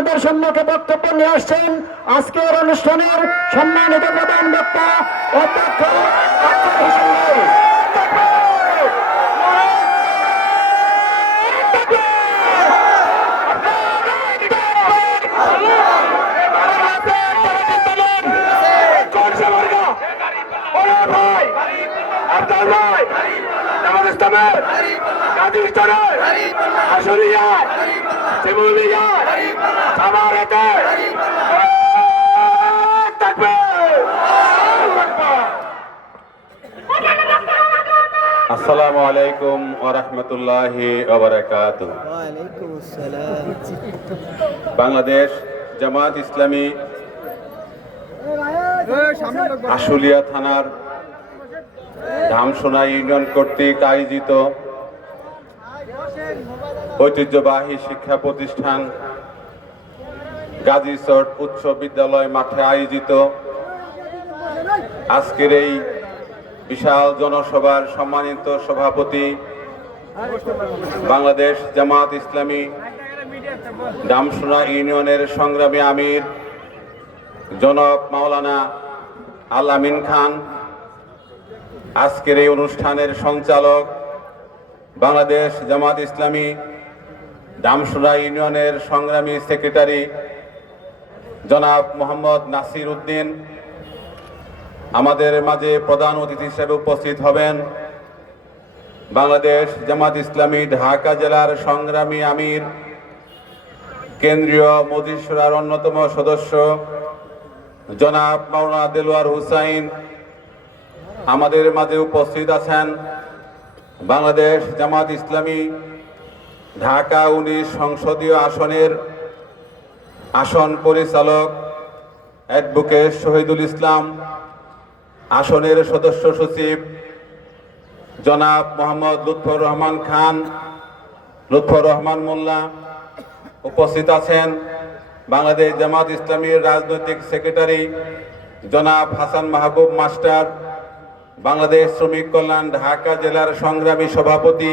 আপনাদের সম্মুখে বক্তব্য নিয়ে আসছেন আজকের অনুষ্ঠানের সম্মানিত প্রধান বক্তা অধ্যক্ষ আক্তার হোসেন ভাই। আসসালামু আলাইকুম ওয়া রাহমাতুল্লাহি ওয়া বারাকাতুহু। ওয়ালাইকুম আসসালাম। বাংলাদেশ জামাত ইসলামী আশুলিয়া থানার ধামসোনা ইউনিয়ন কর্তৃক আয়োজিত ঐতিহ্যবাহী শিক্ষা প্রতিষ্ঠান গাজীচর উচ্চ বিদ্যালয় মাঠে আয়োজিত আজকের এই বিশাল জনসভার সম্মানিত সভাপতি বাংলাদেশ জামাত ইসলামী ধামসোনা ইউনিয়নের সংগ্রামী আমির জনাব মাওলানা আল আমিন খান, আজকের এই অনুষ্ঠানের সঞ্চালক বাংলাদেশ জামাত ইসলামী ধামসোনা ইউনিয়নের সংগ্রামী সেক্রেটারি জনাব মোহাম্মদ নাসির উদ্দিন, আমাদের মাঝে প্রধান অতিথি হিসেবে উপস্থিত হবেন বাংলাদেশ জামাত ইসলামী ঢাকা জেলার সংগ্রামী আমির কেন্দ্রীয় মজলিসুরার অন্যতম সদস্য জনাব মাওলানা দেলোয়ার হুসাইন। আমাদের মাঝে উপস্থিত আছেন বাংলাদেশ জামাত ইসলামী ঢাকা 19 সংসদীয় আসনের আসন পরিচালক অ্যাডভোকেট শহীদুল ইসলাম, আসনের সদস্য সচিব জনাব মোহাম্মদ লুৎফর রহমান খান, লুৎফর রহমান মোল্লা। উপস্থিত আছেন বাংলাদেশ জামাত ইসলামীর রাজনৈতিক সেক্রেটারি জনাব হাসান মাহবুব মাস্টার, বাংলাদেশ শ্রমিক কল্যাণ ঢাকা জেলার সংগ্রামী সভাপতি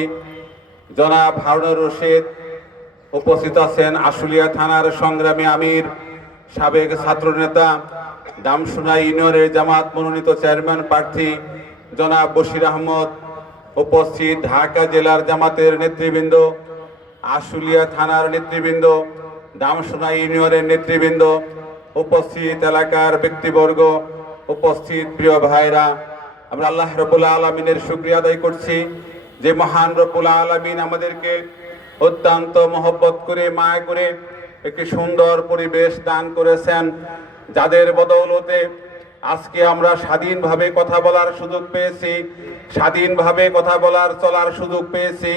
জনাব হারুনুর রশিদ। উপস্থিত আছেন আশুলিয়া থানার সংগ্রামী আমির সাবেক ছাত্রনেতা ধামসোনা ইউনিয়নের জামাত মনোনীত চেয়ারম্যান প্রার্থী জনাব বশির আহমদ। উপস্থিত ঢাকা জেলার জামাতের নেতৃবৃন্দ, আশুলিয়া থানার নেতৃবৃন্দ, ধামসোনা ইউনিয়নের নেতৃবৃন্দ, উপস্থিত এলাকার ব্যক্তিবর্গ, উপস্থিত প্রিয় ভাইরা, আমরা আল্লাহ রাব্বুল আলামিনের শুকরিয়া আদায় করছি যে মহান রব্বুল আলামিন আমাদেরকে অত্যন্ত মহব্বত করে মায়া করে একটি সুন্দর পরিবেশ দান করেছেন, যাদের বদৌলতে আজকে আমরা স্বাধীনভাবে কথা বলার সুযোগ পেয়েছি, স্বাধীনভাবে কথা বলার চলার সুযোগ পেয়েছি।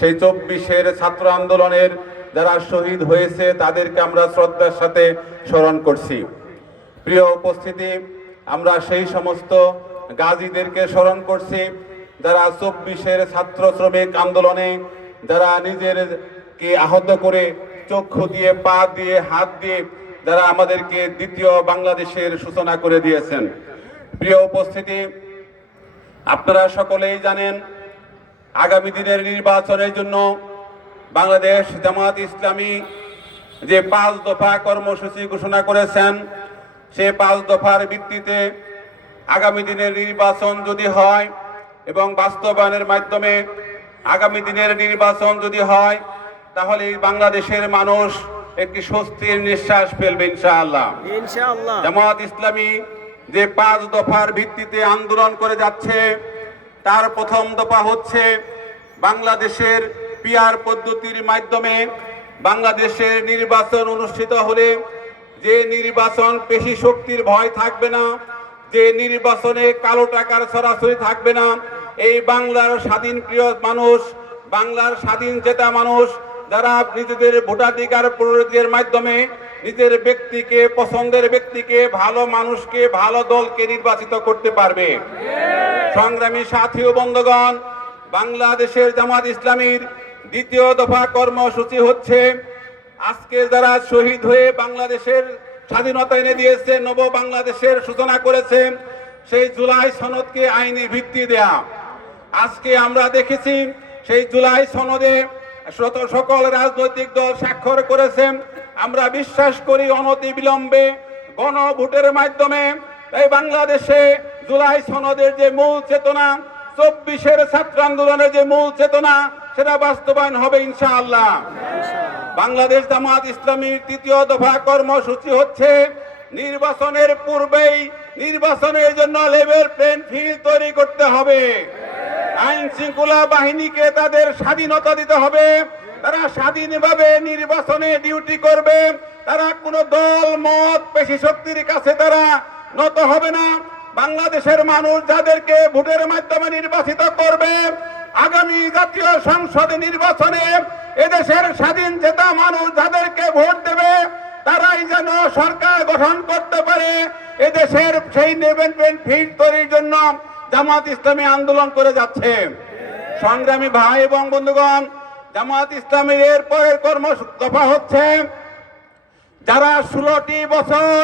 সেই 24-এর ছাত্র আন্দোলনের যারা শহীদ হয়েছে তাদেরকে আমরা শ্রদ্ধার সাথে স্মরণ করছি। প্রিয় উপস্থিতি, আমরা সেই সমস্ত গাজীদেরকে স্মরণ করছি যারা 24-এর ছাত্র শ্রমিক আন্দোলনে যারা নিজেরকে আহত করে চক্ষু দিয়ে, পা দিয়ে, হাত দিয়ে যারা আমাদেরকে দ্বিতীয় বাংলাদেশের সূচনা করে দিয়েছেন। প্রিয় উপস্থিতি, আপনারা সকলেই জানেন আগামী দিনের নির্বাচনের জন্য বাংলাদেশ জামাত ইসলামী যে 5 দফা কর্মসূচি ঘোষণা করেছেন, সেই 5 দফার ভিত্তিতে আগামী দিনের নির্বাচন যদি হয় এবং বাস্তবায়নের মাধ্যমে আগামী দিনের নির্বাচন যদি হয়, তাহলে বাংলাদেশের মানুষ একটি স্বস্তির নিঃশ্বাস ফেলবে ইনশাআল্লাহ। জামাত ইসলামী যে 5 দফার ভিত্তিতে আন্দোলন করে যাচ্ছে, তার প্রথম দফা হচ্ছে বাংলাদেশের পিআর পদ্ধতির মাধ্যমে বাংলাদেশের নির্বাচন অনুষ্ঠিত হলে যে নির্বাচন পেশি শক্তির ভয় থাকবে না, যে নির্বাচনে কালো টাকার ছড়াছড়ি থাকবে না, এই বাংলার স্বাধীন প্রিয় মানুষ, বাংলার স্বাধীন চেতা মানুষ যারা নিজেদের ভোটাধিকার প্রয়োগের মাধ্যমে নিজের ব্যক্তিকে, পছন্দের ব্যক্তিকে, ভালো মানুষকে, ভালো দলকে নির্বাচিত করতে পারবে। সংগ্রামী সাথী ও বন্ধুগণ, বাংলাদেশের জামাত ইসলামীর দ্বিতীয় দফা কর্মসূচি হচ্ছে আজকে যারা শহীদ হয়ে বাংলাদেশের স্বাধীনতা এনে দিয়েছে, নব বাংলাদেশের সূচনা করেছে, সেই জুলাই সনদকে আইনি ভিত্তি দেয়া। আজকে আমরা দেখেছি সেই জুলাই সনদে সকল রাজনৈতিক দল স্বাক্ষর করেছেন। আমরা বিশ্বাস করি অনতি বিলম্বে গণভোটের মাধ্যমে এই বাংলাদেশে জুলাই সনদের যে মূল চেতনা, 24-এর ছাত্র আন্দোলনের যে মূল চেতনা, সেটা বাস্তবায়ন হবে ইনশাআল্লাহ। বাংলাদেশ জামাত ইসলামীর 3য় দফা কর্মসূচি হচ্ছে নির্বাচনের পূর্বেই নির্বাচনের জন্য লেভেল প্লেইং ফিল্ড তৈরি করতে হবে। আইন শৃঙ্খলা বাহিনীকে তাদের স্বাধীনতা দিতে হবে, তারা স্বাধীনভাবে নির্বাচনে ডিউটি করবে, তারা কোনো দল মত পেশি শক্তির কাছে তারা নত হবে না। বাংলাদেশের মানুষ যাদেরকে ভোটের মাধ্যমে নির্বাচিত করবে, আগামী জাতীয় সংসদ নির্বাচনে এদেশের স্বাধীন চেতা মানুষ যাদেরকে ভোট দেবে, তারাই যেন সরকার গঠন করতে পারে। এদেশের সেই লেভেল প্লেইং ফিল্ড তৈরির জন্য জামাত ইসলামী আন্দোলন করে যাচ্ছে। সংগ্রামী ভাই এবং বন্ধুগণ, জামাত ইসলামীর এর পরের কর্মদফা হচ্ছে যারা 16টি বছর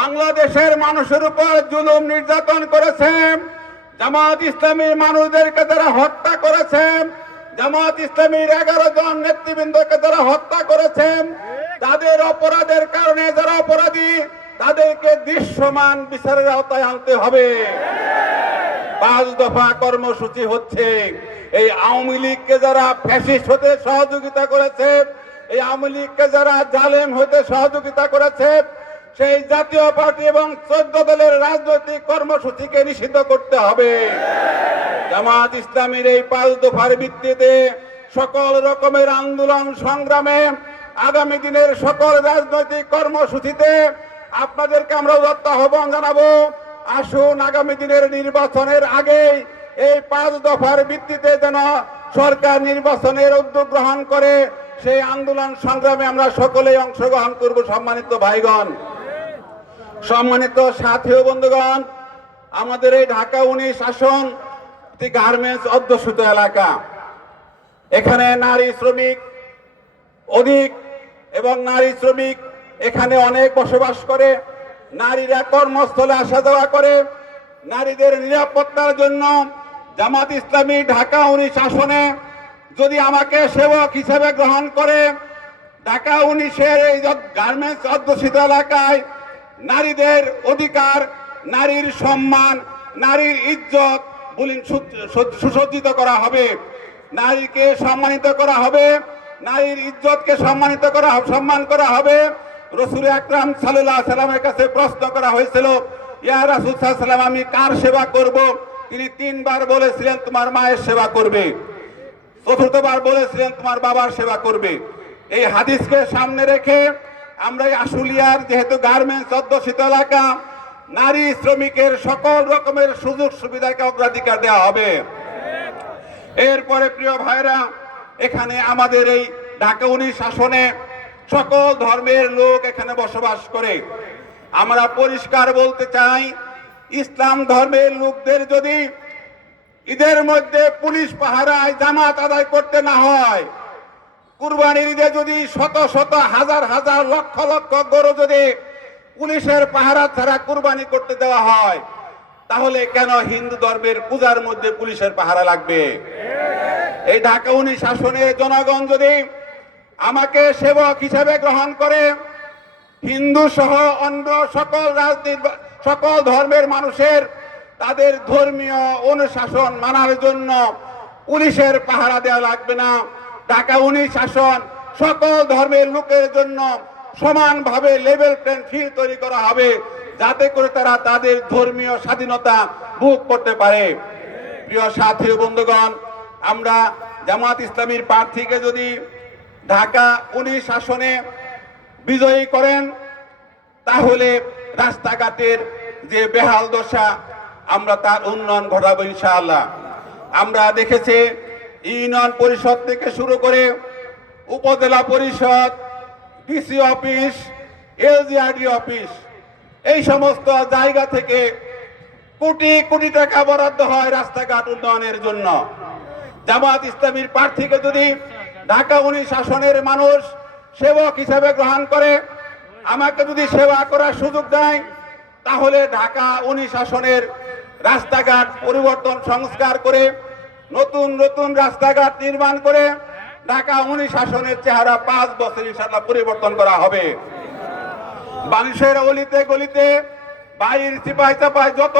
বাংলাদেশের মানুষের উপর জুলুম নির্যাতন করেছে, জামাত ইসলামীর মানুষদেরকে যারা হত্যা করেছেন, জামাত ইসলামীর 11 জন নেতৃবৃন্দকে যারা হত্যা করেছেন, তাদের অপরাধের কারণে যারা অপরাধী তাদেরকে দৃশ্যমান বিচারের আওতায় আনতে হবে। 5 দফা কর্মসূচি হচ্ছে এই আওয়ামী লীগকে যারা ফ্যাসিস্ট হতে সহযোগিতা করেছে, এই আওয়ামী লীগকে যারা জালেম হতে সহযোগিতা করেছে, সেই জাতীয় পার্টি এবং 14 দলের রাজনৈতিক কর্মসূচিকে নিষিদ্ধ করতে হবে। জামাত ইসলামীর এই 5 দফার ভিত্তিতে সকল রকমের আন্দোলন সংগ্রামে আগামী দিনের সকল রাজনৈতিক কর্মসূচিতে আপনাদেরকে আমরা উদাত্ত আহ্বান জানাবো। আসুন আগামী দিনের নির্বাচনের আগে এই 5 দফার ভিত্তিতে যেন সরকার নির্বাচনের উদ্যোগ গ্রহণ করে, সেই আন্দোলন সংগ্রামে আমরা সকলেই অংশগ্রহণ করব। সম্মানিত ভাইগণ, সম্মানিত সাথী ও বন্ধুগণ, আমাদের এই ঢাকা 19 আসন একটি গার্মেন্টস অধ্যুষিত এলাকা। এখানে নারী শ্রমিক অধিক এবং নারী শ্রমিক এখানে অনেক বসবাস করে। নারীরা কর্মস্থলে আসা যাওয়া করে। নারীদের নিরাপত্তার জন্য জামাত ইসলামী ঢাকা 19 আসনে যদি আমাকে সেবক হিসেবে গ্রহণ করে, ঢাকা 19-এর এই গার্মেন্টস অধ্যুষিত এলাকায় নারীদের অধিকার, নারীর সম্মান, নারীর ইজ্জত সুসজ্জিত করা হবে, নারীকে সম্মানিত করা হবে, নারীর ইজ্জতকে সম্মান করা হবে। রাসূল আকরাম সাল্লাল্লাহু আলাইহি সাল্লামের কাছে প্রশ্ন করা হয়েছিল, ইয়া রাসূল সাল্লাল্লাহু আলাইহি সাল্লাম, আমি কার সেবা করব? তিনি 3 বার বলেছিলেন তোমার মায়ের সেবা করবে, 4বার বলেছিলেন তোমার বাবার সেবা করবে। এই হাদিসকে সামনে রেখে আমরা এই আশুলিয়ার যেহেতু গার্মেন্টস অধ্যুষিত এলাকা, নারী শ্রমিকের সকল রকমের সুযোগ সুবিধাকে অগ্রাধিকার দেওয়া হবে। এরপরে প্রিয় ভাইরা, এখানে আমাদের এই ঢাকা 19 আসনে সকল ধর্মের লোক এখানে বসবাস করে। আমরা পরিষ্কার বলতে চাই, ইসলাম ধর্মের লোকদের যদি ঈদের মধ্যে পুলিশ পাহারায় জামাত আদায় করতে না হয়, কুরবানির ঈদে যদি শত শত হাজার হাজার লক্ষ লক্ষ গরু যদি পুলিশের পাহারা ছাড়া কুরবানি করতে দেওয়া হয়, তাহলে কেন হিন্দু ধর্মের পূজার মধ্যে পুলিশের পাহারা লাগবে? এই ঢাকা 19 আসনের জনগণ যদি আমাকে সেবক হিসেবে গ্রহণ করে, হিন্দু সহ অন্য সকল ধর্মের মানুষের তাদের ধর্মীয় অনুশাসন মানার জন্য পুলিশের পাহারা দেওয়া লাগবে না। ঢাকা 19 আসন সকল ধর্মের লোকের জন্য সমানভাবে লেভেল প্লেইং ফিল্ড তৈরি করা হবে, যাতে করে তারা তাদের ধর্মীয় স্বাধীনতা ভোগ করতে পারে। প্রিয় সাথী বন্ধুগণ, আমরা জামাত ইসলামীর প্রার্থীকে যদি ঢাকা 19 আসনে বিজয়ী করেন, তাহলে রাস্তাঘাটের যে বেহাল দশা আমরা তার উন্নয়ন ঘটাবো ইনশাআল্লাহ। আমরা দেখেছি ইউনিয়ন পরিষদ থেকে শুরু করে উপজেলা পরিষদ, ডিসি অফিস, এলজিআরডি অফিস, এই সমস্ত জায়গা থেকে কোটি কোটি টাকা বরাদ্দ হয় রাস্তাঘাট উন্নয়নের জন্য। জামাত ইসলামীর প্রার্থীকে যদি ঢাকা 19 আসনের মানুষ সেবক হিসেবে গ্রহণ করে, আমাকে যদি সেবা করার সুযোগ দেয়, তাহলে ঢাকা 19 আসনের রাস্তাঘাট পরিবর্তন সংস্কার করে নতুন নতুন রাস্তাঘাট নির্মাণ করে ঢাকা 19 শাসনের চেহারা 5 বছর ইনশাআল্লাহ পরিবর্তন করা হবে। মানুষের অলিতে গলিতে বাইর সিপাহী চাপায় যত